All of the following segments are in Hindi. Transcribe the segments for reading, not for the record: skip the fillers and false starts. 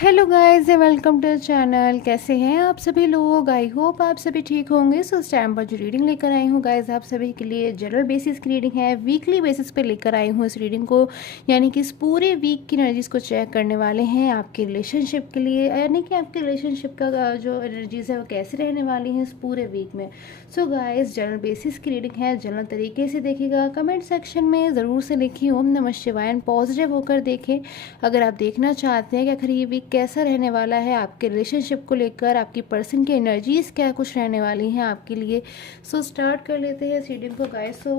Hello guys welcome to channel. कैसे हैं आप सभी लोग? आई होप आप सभी ठीक होंगे। सो इस टाइम पर जो रीडिंग लेकर आई हूँ गाइस आप सभी के लिए जनरल बेसिस की रीडिंग है। वीकली बेसिस पे लेकर आई हूँ इस रीडिंग को, यानी कि इस पूरे वीक की एनर्जीज को चेक करने वाले हैं आपके रिलेशनशिप के लिए, यानी कि आपके रिलेशनशिप का जो एनर्जीज है वो कैसे रहने वाली हैं इस पूरे वीक में। सो गाइस जनरल बेसिस की रीडिंग है, जनरल तरीके से देखिएगा। कमेंट सेक्शन में ज़रूर से लिखिए ओम नमः शिवाय, पॉजिटिव होकर देखें। अगर आप देखना चाहते हैं कि आखिर ये वीक कैसा रहने वाला है आपके रिलेशनशिप को लेकर, आपकी पर्सन की एनर्जीज क्या कुछ रहने वाली हैं आपके लिए। सो स्टार्ट कर लेते हैं इस रीडिंग को गाइस। सो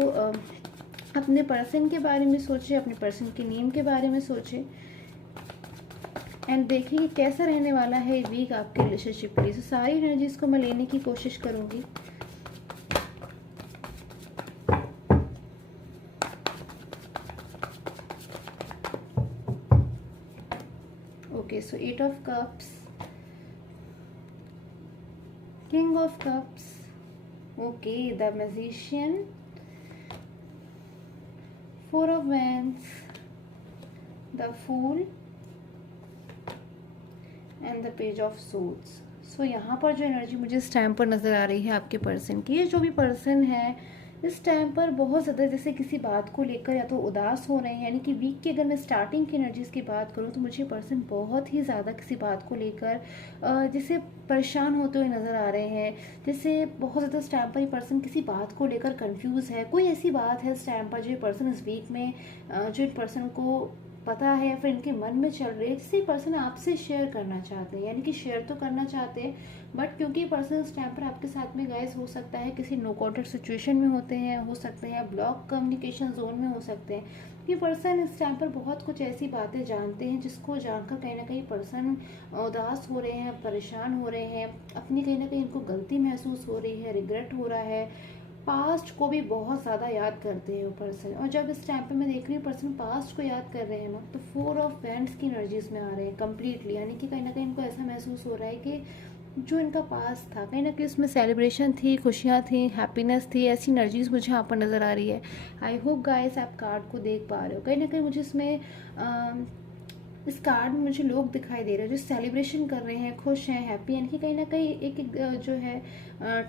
अपने पर्सन के बारे में सोचें, अपने पर्सन के नेम के बारे में सोचें एंड देखिए कि कैसा रहने वाला है ये वीक आपके रिलेशनशिप के लिए। सो सारी एनर्जीज को मैं लेने की कोशिश करूँगी। Okay, so 8 of cups, king of cups, okay, the magician, 4 of wands, the fool and the page of swords। सो यहाँ पर जो एनर्जी मुझे इस टाइम पर नज़र आ रही है आपके पर्सन की, ये जो भी पर्सन है इस टाइम पर बहुत ज़्यादा जैसे किसी बात को लेकर या तो उदास हो रहे हैं, यानी कि वीक की अगर मैं स्टार्टिंग की एनर्जीज की बात करूँ तो मुझे पर्सन बहुत ही ज़्यादा किसी बात को लेकर जैसे परेशान होते हुए नज़र आ रहे हैं। जैसे बहुत ज़्यादा इस टाइम पर ये पर्सन किसी बात को लेकर कंफ्यूज है। कोई ऐसी बात है इस टाइम पर जो ये पर्सन इस वीक में जो इन पर्सन को पता है या फिर इनके मन में चल रही है, जिससे पर्सन आपसे शेयर करना चाहते हैं, यानी कि शेयर तो करना चाहते हैं बट क्योंकि पर्सन इस टाइम पर आपके साथ में गाइस हो सकता है किसी नो कॉन्टेक्ट सिचुएशन में होते हैं, हो सकते हैं ब्लॉक कम्युनिकेशन जोन में हो सकते हैं। ये पर्सन इस टाइम पर बहुत कुछ ऐसी बातें जानते हैं जिसको जानकर कहीं ना कहीं पर्सन उदास हो रहे हैं, परेशान हो रहे हैं, अपनी कहीं ना कहीं इनको गलती महसूस हो रही है, रिग्रेट हो रहा है। पास्ट को भी बहुत ज़्यादा याद करते हैं वो पर्सन, और जब इस टाइम पे मैं देख रही हूँ पर्सन पास्ट को याद कर रहे हैं ना, तो 4 ऑफ वैंड्स की एनर्जीज में आ रहे हैं कम्प्लीटली, यानी कि कहीं ना कहीं इनको ऐसा महसूस हो रहा है कि जो इनका पास था कहीं ना कहीं उसमें सेलिब्रेशन थी, खुशियाँ थी, हैप्पीनेस थी, ऐसी एनर्जीज मुझे यहाँ पर नज़र आ रही है। आई होप गाइस आप कार्ड को देख पा रहे हो। कहीं ना कहीं मुझे इसमें इस कार्ड में मुझे लोग दिखाई दे रहे हैं जो सेलिब्रेशन कर रहे हैं, खुश हैं, हैप्पी, यानी कि कहीं ना कहीं एक जो है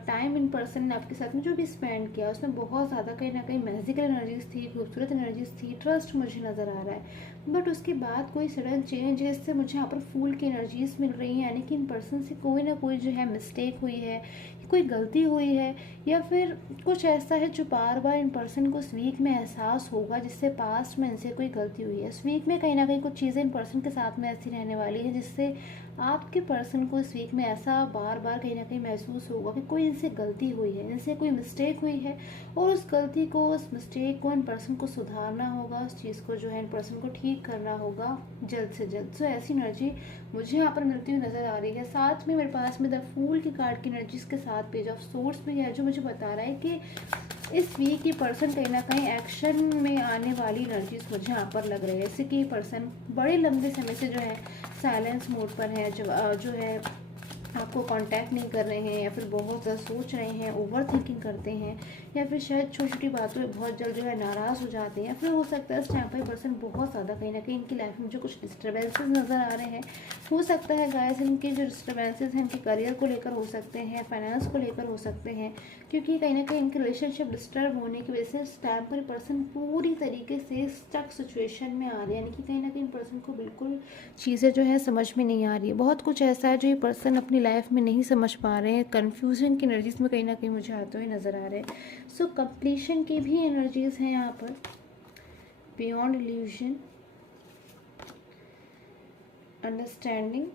टाइम इन पर्सन ने आपके साथ में जो भी स्पेंड किया उसमें बहुत ज़्यादा कहीं ना कहीं मैजिकल एनर्जीज थी, खूबसूरत एनर्जीज थी, ट्रस्ट मुझे नज़र आ रहा है। बट उसके बाद कोई सडन चेंज है, इससे मुझे यहाँ पर फूल की एनर्जीज मिल रही हैं, यानी कि इन पर्सन से कोई ना कोई जो है मिस्टेक हुई है, कोई गलती हुई है, या फिर कुछ ऐसा है जो बार बार इन पर्सन को इस वीक में एहसास होगा जिससे पास्ट में इनसे कोई गलती हुई है। इस वीक में कहीं ना कहीं कुछ चीज़ें इन पर्सन के साथ में ऐसी रहने वाली है जिससे आपके पर्सन को इस वीक में ऐसा बार बार कहीं ना कहीं महसूस होगा कि कोई इनसे गलती हुई है, इनसे कोई मिस्टेक हुई है, और उस गलती को, उस मिस्टेक को इन पर्सन को सुधारना होगा, उस चीज़ को जो है इन पर्सन को ठीक करना होगा जल्द से जल्द। सो ऐसी एनर्जी मुझे यहाँ पर मिलती हुई नज़र आ रही है। साथ में मेरे पास में द फूल की कार्ड की एनर्जीज के साथ पेज ऑफ सोर्स भी है जो मुझे बता रहा है कि इस वीक ये पर्सन कहीं ना कहीं एक्शन में आने वाली एनर्जीज मुझे यहाँ पर लग रही है। जैसे कि ये पर्सन बड़े लंबे समय से जो है साइलेंस मोड पर है, जो है आपको कांटेक्ट नहीं कर रहे हैं, या फिर बहुत ज़्यादा सोच रहे हैं, ओवर थिंकिंग करते हैं, या फिर शायद छोटी छोटी बातों में बहुत जल्द जो है नाराज़ हो जाते हैं, या फिर हो सकता है इस टाइम पर पर्सन बहुत ज़्यादा कहीं ना कहीं इनकी लाइफ में जो कुछ डिस्टर्बेंसेस नज़र आ रहे हैं। हो सकता है गाइस इनके जो डिस्टर्बेंसेस हैं इनके करियर को लेकर हो सकते हैं, फाइनेंस को लेकर हो सकते हैं, क्योंकि कहीं ना कहीं इनके रिलेशनशिप डिस्टर्ब होने की वजह से इस टाइम पर पर्सन पूरी तरीके से स्टक सिचुएशन में आ रहे हैं, यानी कि कहीं ना कहीं पर्सन को बिल्कुल चीज़ें जो है समझ में नहीं आ रही है। बहुत कुछ ऐसा है जो ये पर्सन अपनी लाइफ में नहीं समझ पा रहे हैं, कन्फ्यूजन की एनर्जीज में कहीं ना कहीं मुझे आते हुए नज़र आ रहे हैं। सो कंप्लीशन की भी एनर्जीज हैं यहाँ पर, beyond illusion, understanding,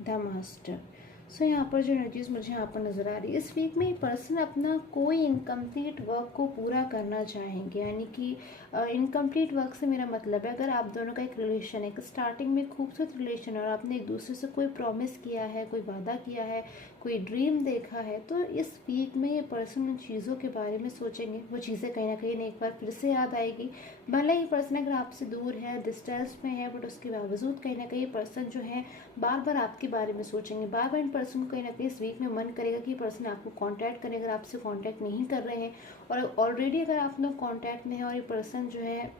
the master. So यहाँ पर जो एनर्जीज मुझे यहाँ पर नज़र आ रही है, इस वीक में ये पर्सन अपना कोई इनकम्प्लीट वर्क को पूरा करना चाहेंगे, यानी कि इनकम्प्लीट वर्क से मेरा मतलब है अगर आप दोनों का एक रिलेशन है, एक स्टार्टिंग में खूबसूरत रिलेशन है और आपने एक दूसरे से कोई प्रॉमिस किया है, कोई वादा किया है, कोई ड्रीम देखा है, तो इस वीक में ये पर्सन उन चीज़ों के बारे में सोचेंगे। वो चीज़ें कहीं ना कहीं एक बार फिर से याद आएगी। भले ही पर्सन अगर आपसे दूर है, डिस्टेंस में है, बट उसके बावजूद कहीं ना कहीं पर्सन जो है बार बार आपके बारे में सोचेंगे, बार बार इन पर्सन को कहीं ना कहीं इस वीक में मन करेगा कि पर्सन आपको कांटेक्ट करे। अगर आपसे कांटेक्ट नहीं कर रहे हैं और ऑलरेडी अगर आप लोग कांटेक्ट में हैं और ये पर्सन जो है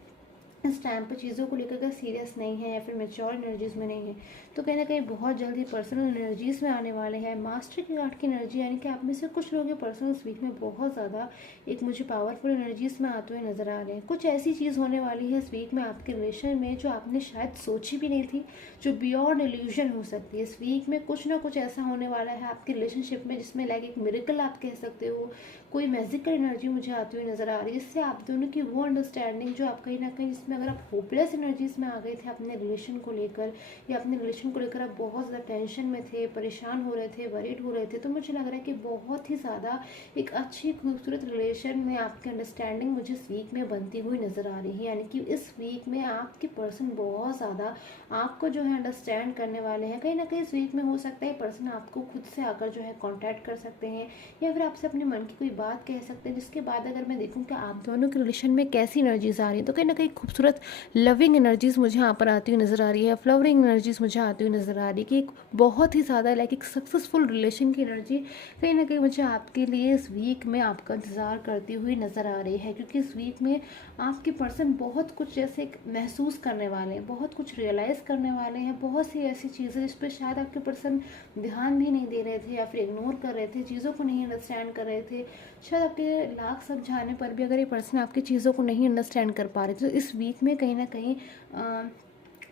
इस टाइम पर चीज़ों को लेकर के सीरियस नहीं है या फिर मैच्योर एनर्जीज़ में नहीं है, तो कहीं ना कहीं बहुत जल्दी पर्सनल एनर्जीज़ में आने वाले हैं। मास्टर की कार्ड की एनर्जी यानी कि आप में से कुछ लोग पर्सनल इस वीक में बहुत ज़्यादा एक मुझे पावरफुल एनर्जीज़ में आते हुए नज़र आ रहे हैं। कुछ ऐसी चीज़ होने वाली है इस वीक में आपके रिलेशन में जो आपने शायद सोची भी नहीं थी, जो बियॉन्ड इल्यूजन हो सकती है। इस वीक में कुछ ना कुछ ऐसा होने वाला है आपके रिलेशनशिप में जिसमें लाइक एक मिरेकल आप कह सकते हो, कोई मैजिकल एनर्जी मुझे आती हुई नज़र आ रही है, जिससे आप दोनों की वो अंडरस्टैंडिंग जो आप कहीं ना कहीं, जिसमें अगर आप होपलेस एनर्जीज में आ गए थे अपने रिलेशन को लेकर, या अपने रिलेशन को लेकर आप बहुत ज़्यादा टेंशन में थे, परेशान हो रहे थे, वरीड हो रहे थे, तो मुझे लग रहा है कि बहुत ही ज़्यादा एक अच्छी खूबसूरत रिलेशन में आपकी अंडरस्टैंडिंग मुझे इस वीक में बनती हुई नज़र आ रही है। यानी कि इस वीक में आपके पर्सन बहुत ज़्यादा आपको जो है अंडरस्टैंड करने वाले हैं। कहीं ना कहीं इस वीक में हो सकता है पर्सन आपको खुद से आकर जो है कॉन्टैक्ट कर सकते हैं, या फिर आपसे अपने मन की कोई बात कह सकते हैं, जिसके बाद अगर मैं देखूं कि आप दोनों के रिलेशन में कैसी एनर्जीज आ रही है, तो कहीं ना कहीं खूबसूरत लविंग एनर्जीज मुझे यहाँ पर आती हुई नज़र आ रही है, फ्लावरिंग एनर्जीज मुझे आती हुई नज़र आ रही है, कि एक बहुत ही ज़्यादा लाइक एक सक्सेसफुल रिलेशन की एनर्जी कहीं ना कहीं मुझे आपके लिए इस वीक में आपका इंतज़ार करती हुई नज़र आ रही है। क्योंकि इस वीक में आपके पर्सन बहुत कुछ जैसे महसूस करने वाले हैं, बहुत कुछ रियलाइज़ करने वाले हैं, बहुत सी ऐसी चीज़ें जिस पर शायद आपके पर्सन ध्यान भी नहीं दे रहे थे या फिर इग्नोर कर रहे थे, चीज़ों को नहीं अंडरस्टैंड कर रहे थे। शायद आपके लाख समझाने पर भी अगर ये पर्सन आपकी चीज़ों को नहीं अंडरस्टैंड कर पा रहे थे, तो इस वीक में कहीं ना कहीं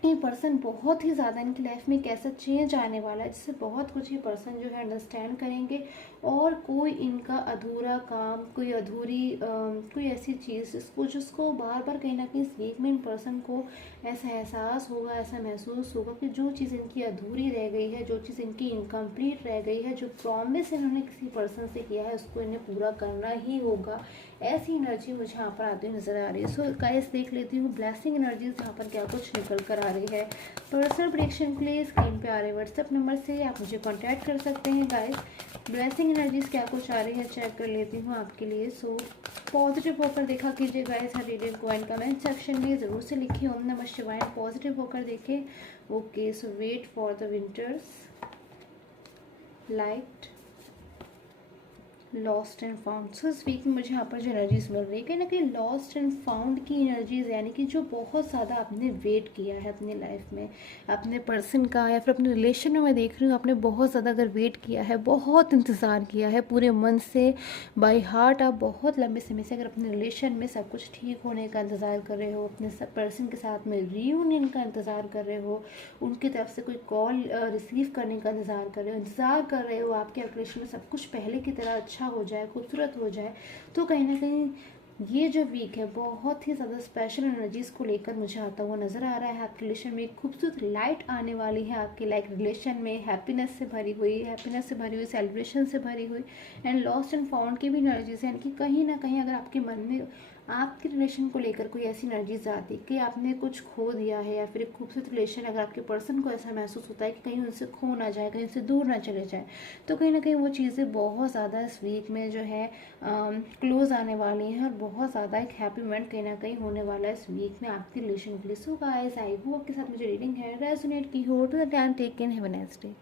ये पर्सन बहुत ही ज़्यादा इनकी लाइफ में एक ऐसा चेंज आने वाला है जिससे बहुत कुछ ये पर्सन जो है अंडरस्टैंड करेंगे, और कोई इनका अधूरा काम, कोई अधूरी कोई ऐसी चीज़ जिसको बार बार कहीं ना कहीं इस वीक में इन पर्सन को ऐसा एहसास होगा, ऐसा महसूस होगा कि जो चीज़ इनकी अधूरी रह गई है, जो चीज़ इनकी इनकम्प्लीट रह गई है, जो प्रॉमिस इन्होंने किसी पर्सन से किया है उसको इन्हें पूरा करना ही होगा। ऐसी एनर्जी मुझे यहाँ पर आती हुई नज़र आ रही है। सो गाइस देख लेती हूँ ब्लेसिंग एनर्जीज यहाँ पर क्या कुछ निकल कर आ रही है। पर्सनल प्रेडिक्शन के लिए स्क्रीन पे आ रहे व्हाट्सएप नंबर से आप मुझे कांटेक्ट कर सकते हैं गाइस। ब्लेसिंग एनर्जीज क्या कुछ आ रही है चेक कर लेती हूँ आपके लिए। सो पॉजिटिव होकर देखा कीजिए गाइस हर रीडिंग को, एंड कमेंट सेक्शन में ज़रूर से लिखिए ओम नमः शिवाय, पॉजिटिव होकर देखें। Okay, so wait for the winters, light, lost and found. So इस वीक में मुझे यहाँ पर जो एनर्जीज मिल रही है कहीं ना कहीं लॉस्ट एंड फाउंड की एनर्जीज, यानी कि जो बहुत ज़्यादा आपने वेट किया है अपनी लाइफ में अपने पर्सन का, या फिर अपने रिलेशन में मैं देख रही हूँ आपने बहुत ज़्यादा अगर वेट किया है, बहुत इंतज़ार किया है पूरे मन से, बाई हार्ट आप बहुत लंबे समय से अगर अपने रिलेशन में सब कुछ ठीक होने का इंतज़ार कर रहे हो, अपने सब पर्सन के साथ में रीयूनियन का इंतज़ार कर रहे हो, उनकी तरफ से कोई कॉल रिसीव करने का इंतज़ार कर रहे हो आपके रिलेशन में सब कुछ पहले की तरह अच्छा हो जाए, खूबसूरत हो जाए, तो कहीं ना कहीं ये जो वीक है बहुत ही ज़्यादा स्पेशल एनर्जीज को लेकर मुझे आता हुआ नज़र आ रहा है। आपके रिलेशन में एक खूबसूरत लाइट आने वाली है, आपके लाइक रिलेशन में हैप्पीनेस से भरी हुई, सेलिब्रेशन से भरी हुई, एंड लॉस्ट एंड फाउंड की भी एनर्जीज, यानी कि कहीं ना कहीं अगर आपके मन में आपके रिलेशन को लेकर कोई ऐसी एनर्जीज आती कि आपने कुछ खो दिया है, या फिर एक खूबसूरत रिलेशन अगर आपके पर्सन को ऐसा महसूस होता है कि कहीं उनसे खो ना जाए, कहीं उनसे दूर ना चले जाए, तो कहीं ना कहीं वो चीज़ें बहुत ज़्यादा इस वीक में जो है क्लोज आने वाली हैं, और बहुत ज़्यादा एक हैप्पी मोमेंट कहीं ना कहीं होने वाला है इस वीक में आपके रिलेशन के लिए। सो गाइस आई होप आपके साथ मुझे रीडिंग है रेजोनेट की हो। To the time take in, have a nice day.